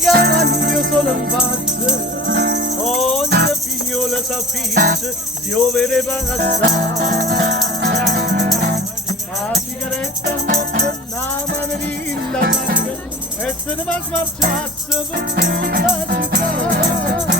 cambio solo un faccio, ogni figliola s'affisce, piovere passare. La sigaretta morta, la manerilla, e se ne va smarciato per tutta la città.